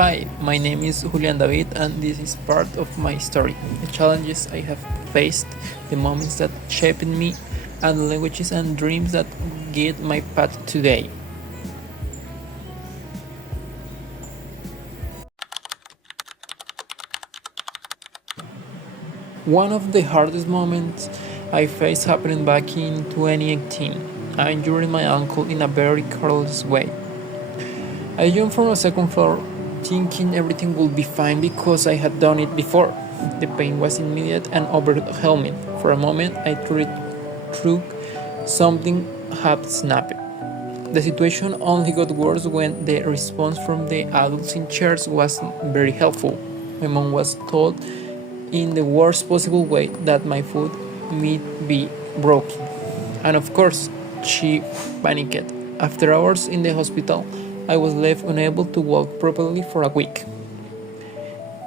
Hi, my name is Julian David, and this is part of my story. The challenges I have faced, the moments that shaped me, and the languages and dreams that guide my path today. One of the hardest moments I faced happened back in 2018. I injured my ankle in a very careless way. I jumped from a second floor thinking everything would be fine because I had done it before. The pain was immediate and overwhelming. For a moment, I thought something had snapped. The situation only got worse when the response from the adults in chairs wasn't very helpful. My mom was told in the worst possible way that my foot might be broken. And of course, she panicked. After hours in the hospital, I was left unable to walk properly for a week.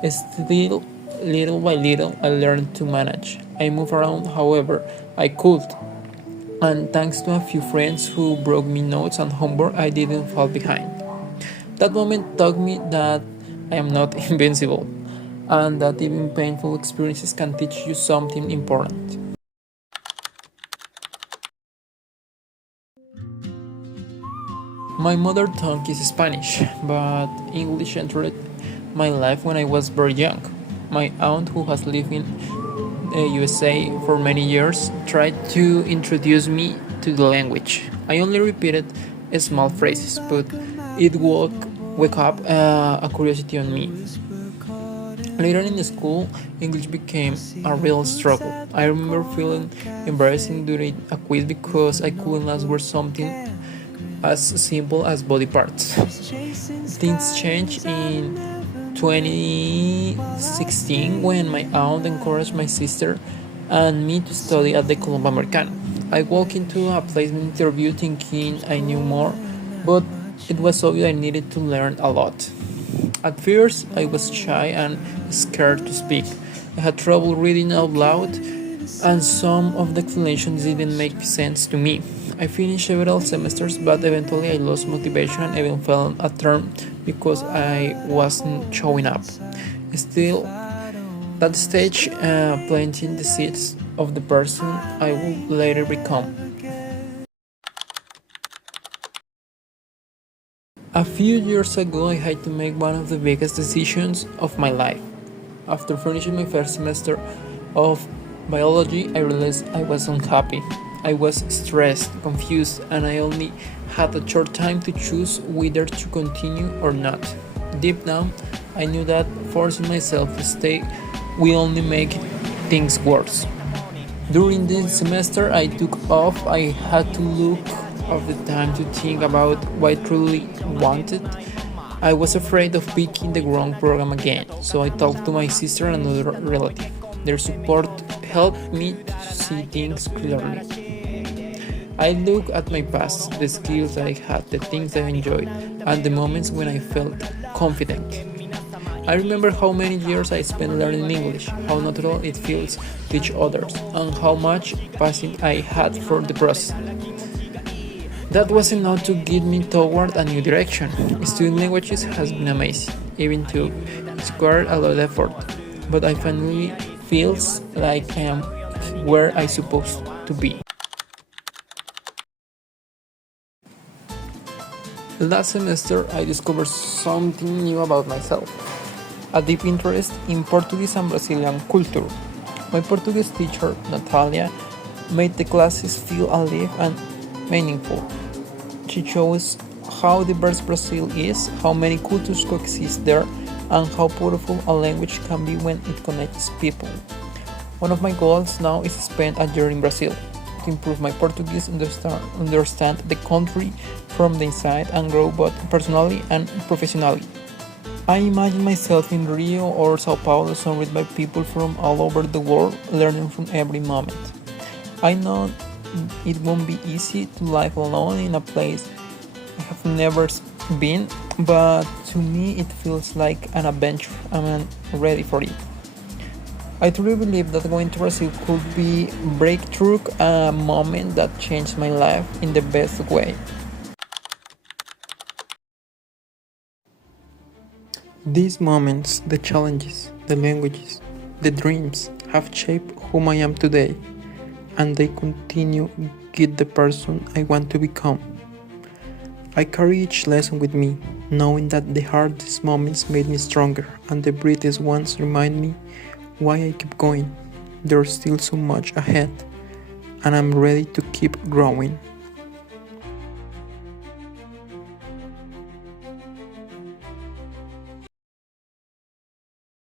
Still, little by little, I learned to manage. I moved around however I could, and thanks to a few friends who brought me notes and homework, I didn't fall behind. That moment taught me that I am not invincible, and that even painful experiences can teach you something important. My mother tongue is Spanish, but English entered my life when I was very young. My aunt, who has lived in the USA for many years, tried to introduce me to the language. I only repeated small phrases, but it woke up a curiosity on me. Later in school, English became a real struggle. I remember feeling embarrassing during a quiz because I couldn't answer something as simple as body parts. Things changed in 2016 when my aunt encouraged my sister and me to study at the Colombo Americano. I walked into a placement interview thinking I knew more, but it was obvious I needed to learn a lot. At first, I was shy and scared to speak. I had trouble reading out loud, and some of the explanations didn't make sense to me. I finished several semesters, but eventually I lost motivation and even failed a term because I wasn't showing up. Still, that stage planting the seeds of the person I would later become. A few years ago, I had to make one of the biggest decisions of my life. After finishing my first semester of biology, I realized I was unhappy. I was stressed, confused, and I only had a short time to choose whether to continue or not. Deep down, I knew that forcing myself to stay will only make things worse. During this semester I took off, I had to look of the time to think about what I truly wanted. I was afraid of picking the wrong program again, so I talked to my sister and another relative. Their support helped me to see things clearly. I looked at my past, the skills I had, the things I enjoyed, and the moments when I felt confident. I remember how many years I spent learning English, how natural it feels to teach others, and how much passion I had for the process. That was enough to guide me toward a new direction. Studying languages has been amazing, even though it required a lot of effort. But I finally feels like I am where I supposed to be. Last semester, I discovered something new about myself, a deep interest in Portuguese and Brazilian culture. My Portuguese teacher, Natalia, made the classes feel alive and meaningful. She shows how diverse Brazil is, how many cultures coexist there, and how powerful a language can be when it connects people. One of my goals now is to spend a year in Brazil to improve my Portuguese, understand the country from the inside, and grow both personally and professionally. I imagine myself in Rio or Sao Paulo surrounded by people from all over the world, learning from every moment. I know it won't be easy to live alone in a place I have never been, but to me it feels like an adventure and I'm ready for it. I truly believe that going to Brazil could be breakthrough, a moment that changed my life in the best way. These moments, the challenges, the languages, the dreams have shaped whom I am today, and they continue guide the person I want to become. I carry each lesson with me, knowing that the hardest moments made me stronger, and the brightest ones remind me why I keep going. There's still so much ahead, and I'm ready to keep growing.